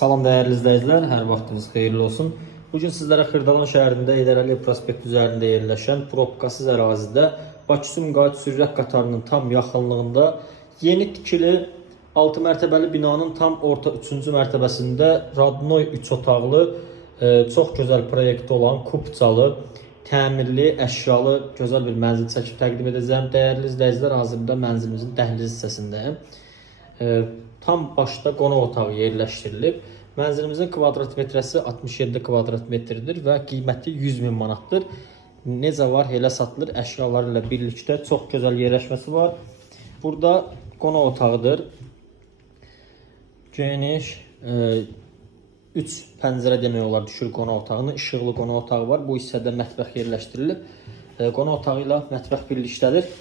Salam dəyərli izləyicilər, hər vaxtınız xeyirli olsun. Bugün sizlərə Xırdalan şəhərində Heydər Əliyev prospekti üzərində yerləşən probkasız ərazidə Bakı-Sumqayıt sürət qatarının tam yaxınlığında yeni tikili 6 mərtəbəli binanın tam orta 3-cü mərtəbəsində Radnoy 3 otaqlı, çox gözəl proyekti olan kupçalı, təmirli, əşyalı, gözəl bir mənzil çəkib təqdim edəcəm. Dəyərli izləyicilər, hazırda mənzilimizin dəhliz hissəsindəyim. Tam başda qonaq otağı yerləşdirilib. Mənzilimizin kvadrat metrəsi 67 kvadrat metrdir və qiyməti 100.000 manatdır. Necə var, elə satılır. Əşyaları ilə birlikdə çox gözəl yerləşməsi var. Burada qonaq otağıdır. Geniş 3 pəncərə demək olar düşür qonaq otağını. İşıqlı qonaq otağı var. Bu hissədə mətbəx yerləşdirilib. Qonaq otağı ilə mətbəx birlikdədir.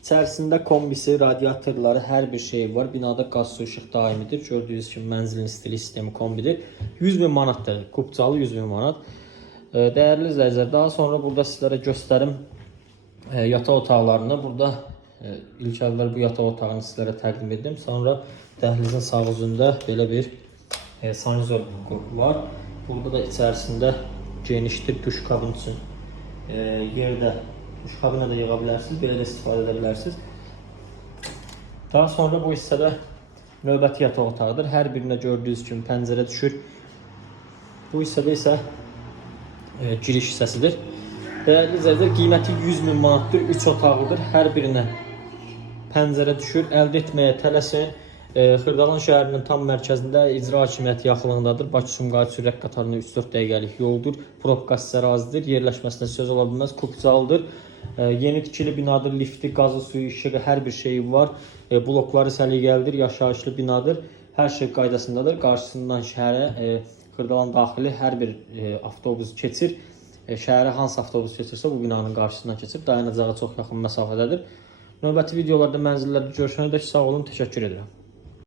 İçərisində kombisi, radiatorları, hər bir şey var. Binada qaz, su, işıq daimidir. Gördüyünüz kimi mənzilin stili sistemi kombidir. 100.000 manatdır. Kupçalı 100.000 manat. Dəyərli izləyicilər, daha sonra burada sizlərə göstərim yataq otaqlarını. Burada ilk əvvəl bu yataq otağını sizlərə təqdim edim. Sonra dəhlizin sağ üzündə belə bir sanizor var. Burada da içərisində genişdir duş kabin üçün yerdə. Duş kabinə də yığa bilərsiniz, belə də istifadə edə bilərsiniz. Daha sonra bu hissədə növbəti yataq otağıdır. Hər birinə gördüyünüz kimi pəncərə düşür. Bu hissədə isə giriş hissəsidir. Dəyərli izləyicilər, qiyməti 100.000 manatdır, 3 otaqlıdır. Hər birinə pəncərə düşür. Əldə etməyə tələsin. Xırdalan şəhərinin tam mərkəzində icra hakimiyyəti yaxınlığındadır. Bakı-Sumqayıt sürət qatarının 3-4 dəqiqəlik yoldur. Probkasız ərazidir. Yerləşməsinə söz ola bilməz. Kupçalıdır. Yeni tikili binadır. Lifti, qazı, suyu, işığı, hər bir şeyi var. Blokları səliqəlidir. Yaşayışlı binadır. Hər şey qaydasındadır. Qarşısından şəhərə Xırdalan daxili hər bir avtobus keçir. Şəhərə hansı avtobus keçirsə bu binanın qarşısından keçir. Dayanacağa çox yaxın məsafədədir. Növbəti videolarda mənzillərdə görüşənədək sağ olun, təşəkkür edirəm.